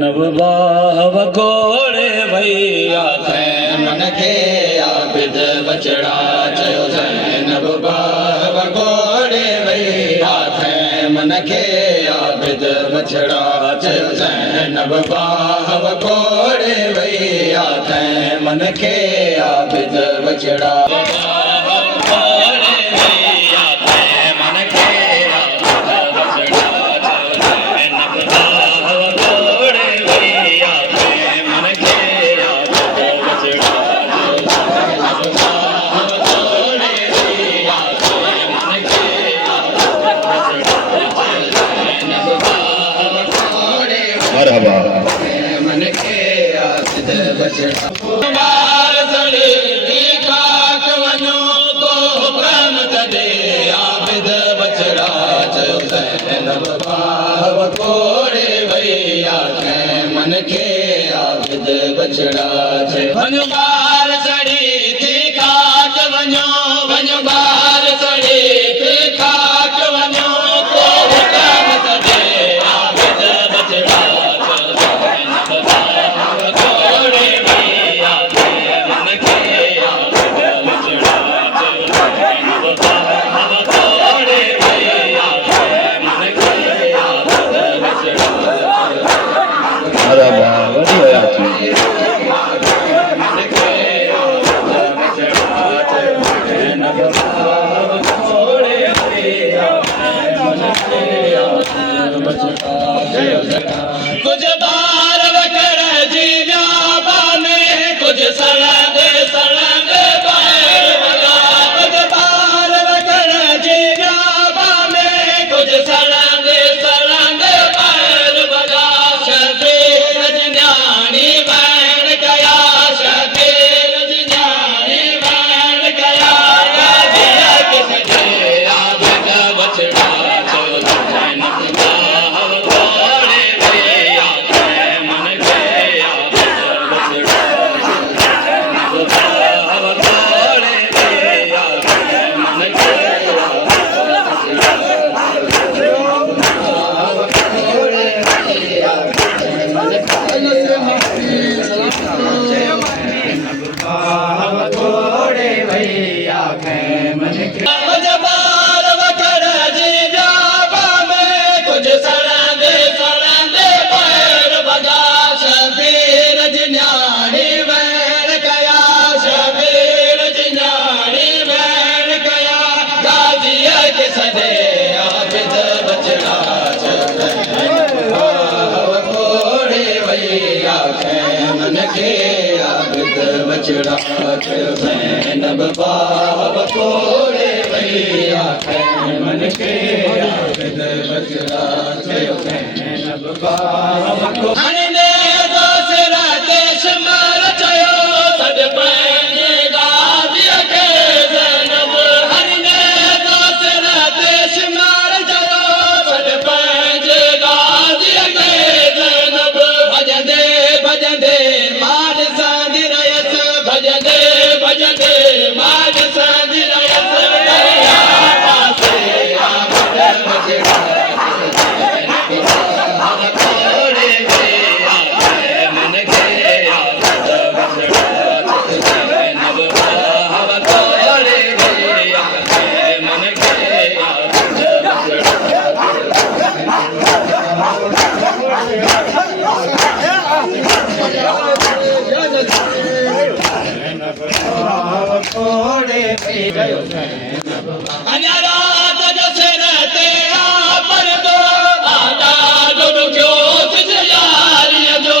नव बाव घोड़े भैया मन खे आबिद बचड़ा चयो ज़ैनब बाव घोड़े भैया मन खे आबिद बचड़ा चयो ज़ैनब बाव घोड़े भैया मन खे आबिद बचड़ा मन के आबिद बचड़ा बार सड़ी थी खाक वञो तो प्रेम कदे आबिद बचड़ा चयो ज़ैनब बाव घोड़े भैया मन के आबिद बचड़ा चयो वञो बार सड़ी थी खाक वञो वञो बार सड़ी थी खाक वञो तो प्रेम कदे आबिद बचड़ा कुछ बार वकर जी व्यापा में कुछ सड़ग सड़ग पैर बगा कुछ बार वकर जी व्यापा में कुछ सड़ग सड़ग पैर बगा शबीर न्याणी बैण गया शबीर न्याणी बैण गया गाजिया किस दे आबिद बचड़ा बचड़ा चयो ज़ैनब बाव घोड़े भैया मन खे आबिद बचड़ा चयो ज़ैनब बाव घोड़े दोसरा देश मार चयो सॾ पंहिंजे गादीअ खे ज़ैनब हरिने दोसरा देश मार चयो सॾ पंहिंजे गादीअ खे ज़ैनब भॼंदे भॼंदे मां ॾिसंदी रहियसि भॼंदे भॼंदे मां ॾिसंदी रहियसि दरिया पासे आबिद बचड़ा घोड़े भैया मन खे आबिद बचड़ा ज़ैनब बाव घोड़े भैया मन खे आबिद बचड़ा अञा रात जो सिर ते आ परदो आदा डुडो क्यों सिज यारीअ जो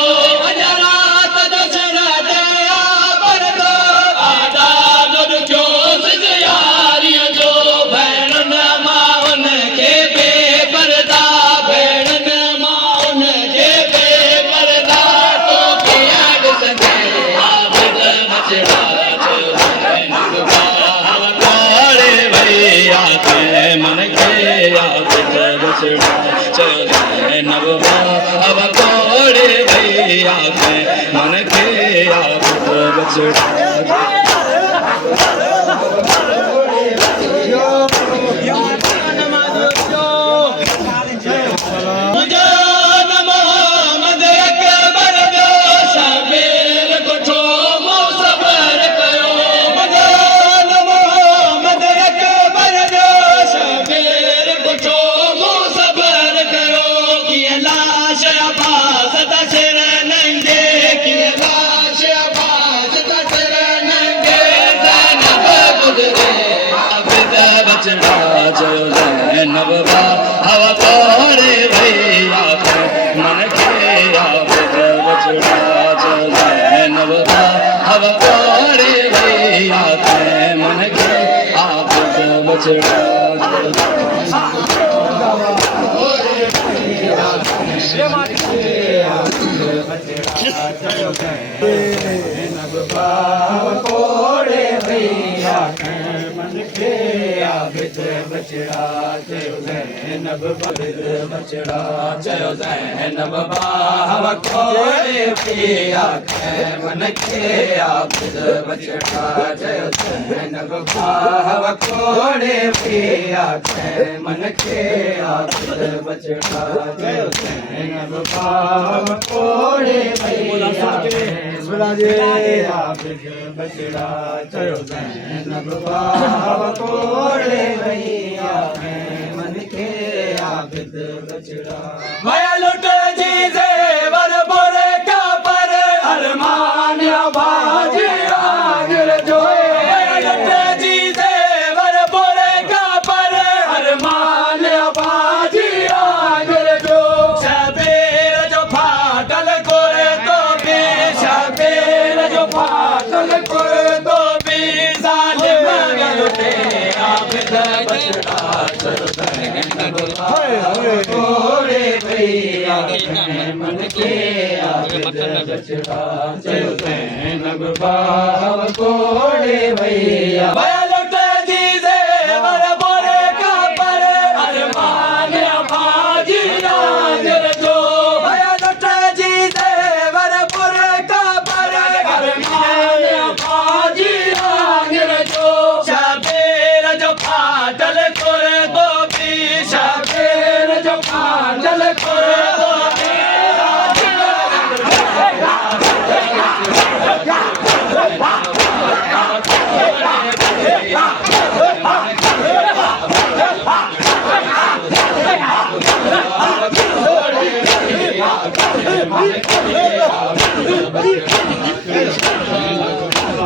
अञा रात जो सिर ते आ परदो आदा डुडो क्यों सिज यारीअ जो भेणुनि माउन खे बेपर्दा भेणुनि माउन खे बेपर्दा तो कीअं ॾिसंदे आबिद बचड़ा मन खे आबिद बचड़ा चयो ज़ैनब बाव घोड़े भैया मन खे आबिद बचड़ा बछड़ा कोड़े भैया मन के आबिद बछड़ा जयो ज़ैनब आबिद बछड़ा जयो ज़ैनब बाव कोड़े भैया मन के आबिद बछड़ा जयो ज़ैनब बाव कोड़े भैया मन के आबिद बछड़ा जयो ज़ैनब बाव कोड़े भैया आबिद बछड़ा जयो ज़ैनब बाव कोड़े भैया मन के आबिद बछड़ा माया लुट जी ज़ेवर बोरे का पर अरमान बाजी आगिर जोए माया लुट जी ज़ेवर बोरे का पर अरमान बाजी आगिर जो शबीर जो फाटल कोरे तो भी शबीर जो फाटल कोरे तो भी जालिम लुटे आबिद बछड़ा कोड़े भैया मन के आबिद बछड़ा जयो ज़ैनब बाव कोड़े भैया माया लुट जी ज़ेवर बोरे का पर अरमान बाजी आगिर जो माया लुट जी ज़ेवर बोरे का पर अरमान बाजी आगिर जो शबीर जो फाटल कोरे तो भी शबीर जो फाटल कोरे तो भी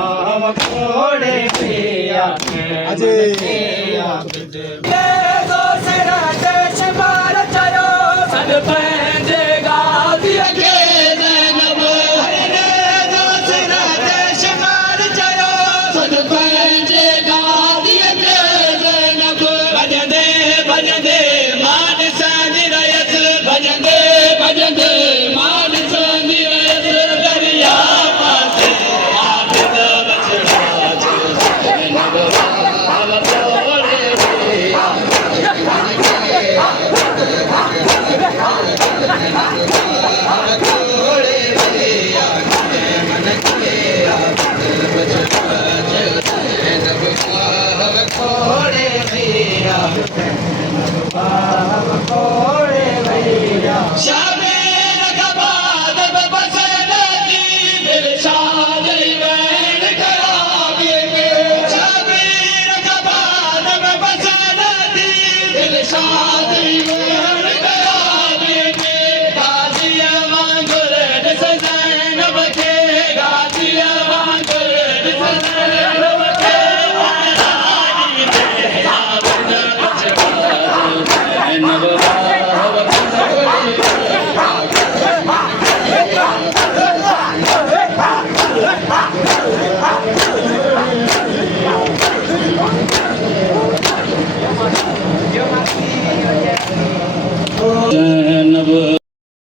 कोड़े भैया देश बार चलो सद पंहिंजेगा दिया के ज़ैनब देश बार चलो सद पंहिंजेगा दिया के ज़ैनब भजंदे भजंदे मान सांदी रयत भजंदे भजंदे मान सांदी रयत दरिया पासे आबिद बछड़ा जयो ज़ैनब बाव कोड़े भैया कोड़े भैया मन के आबिद बछड़ा जयो ज़ैनब बाव कोड़े भैया बाव कोड़े भैया शबीर का बाद बसनती दिल शाद वैन खराबी के शबीर का बाद बसनती दिल शाद वैन